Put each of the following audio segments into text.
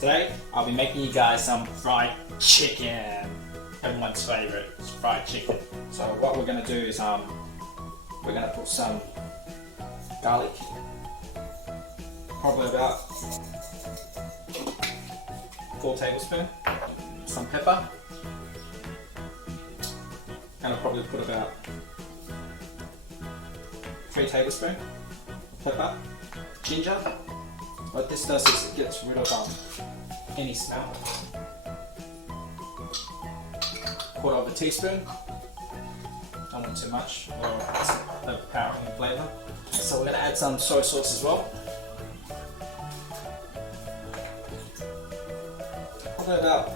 Today, I'll be making you guys some fried chicken. Everyone's favorite is fried chicken. So what we're gonna do is we're gonna put some garlic, probably about 4 tablespoons, some pepper, and I'll probably put about 3 tablespoons pepper, ginger. What this does is it gets rid of any smell. 1/4 teaspoon. Don't want too much, or it's overpowering in flavour. So we're going to add some soy sauce as well. Probably about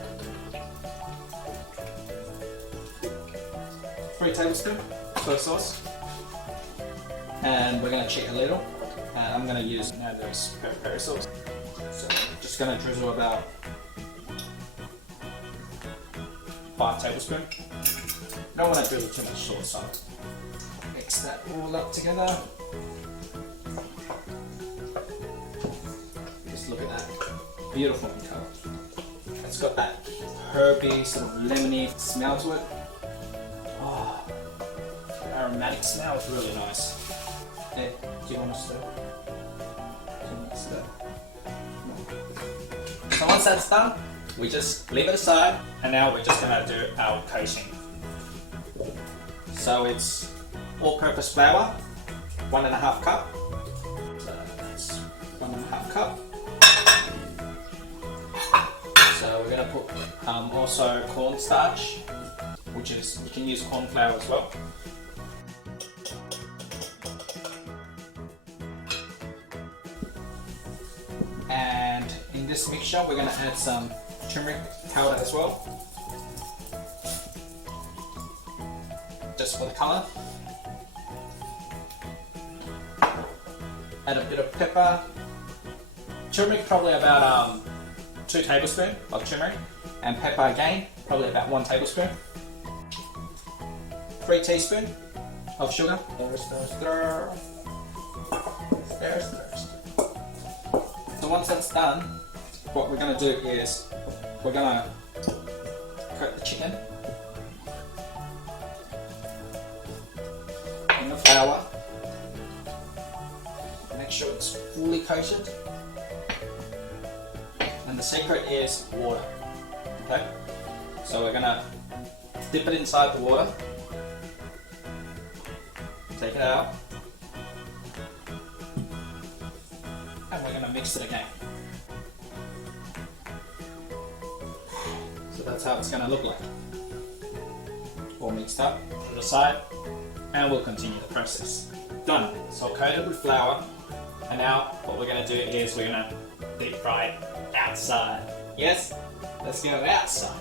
3 tablespoons soy sauce. And we're going to cheat a little. And I'm going to use Nando's peri sauce. So I'm just going to drizzle about 5 tablespoons. You don't want to drizzle too much sauce, so mix that all up together. Just look at that, beautiful in colour. It's got that herby, sort of lemony smell to it. Oh, the aromatic smell is really nice. Hey, do you want to stir? So once that's done, we just leave it aside, and now we're just going to do our coating. So it's all-purpose flour, 1.5 cup. So that's 1.5 cup. So we're going to put also cornstarch, which is, you can use corn flour as well. And in this mixture, we're going to add some turmeric powder as well, just for the colour. Add a bit of pepper. Turmeric, probably about 2 tablespoons of turmeric, and pepper again, probably about 1 tablespoon. 3 teaspoons of sugar. Stir. So once that's done, what we're going to do is we're going to coat the chicken in the flour. Make sure it's fully coated. And the secret is water. Okay? So we're going to dip it inside the water. Take it out. And we're going to mix it again. So that's how it's going to look like. All mixed up, put it aside, and we'll continue the process. Done. So coated with flour, and now what we're going to do is we're going to deep fry it outside. Yes? Let's go outside.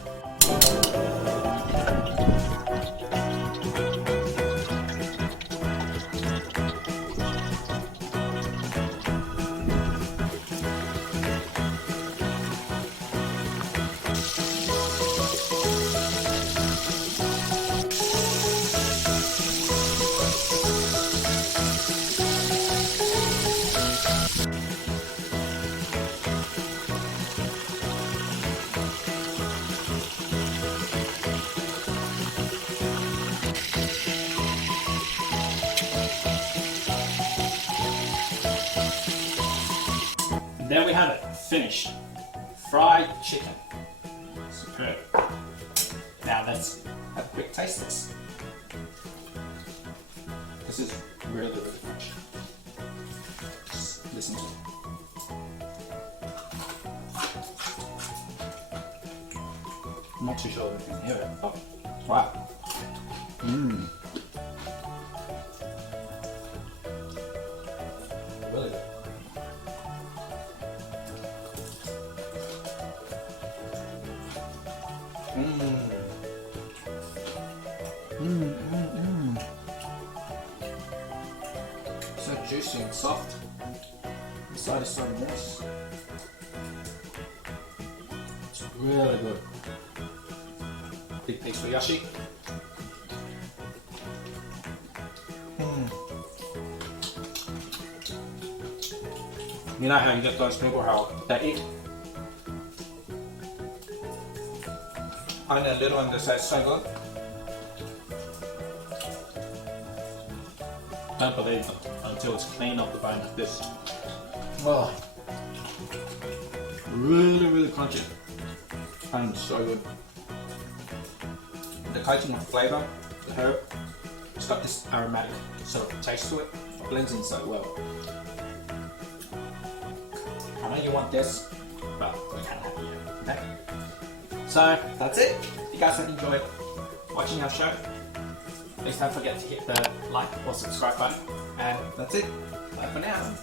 There we have it, finished. Fried chicken. Superb. Now let's have a quick taste of this. This is really, really fresh. Just listen to it. I'm not too sure if you can hear it. Oh, wow. Mmm. Really good. So juicy and soft. Inside is so moist. It's really good. Big piece for YOSHI. You know how you get those people how they eat Only a little and this tastes so good. Don't believe it until it's clean off the bone like this. Oh, really crunchy and so good. The coating of flavour, the herb, it's got this aromatic sort of taste to it. It blends in so well. I know you want this, but we can't have it yet, okay? So that's it. If you guys have enjoyed watching our show, please don't forget to hit the like or subscribe button. And that's it. Bye for now.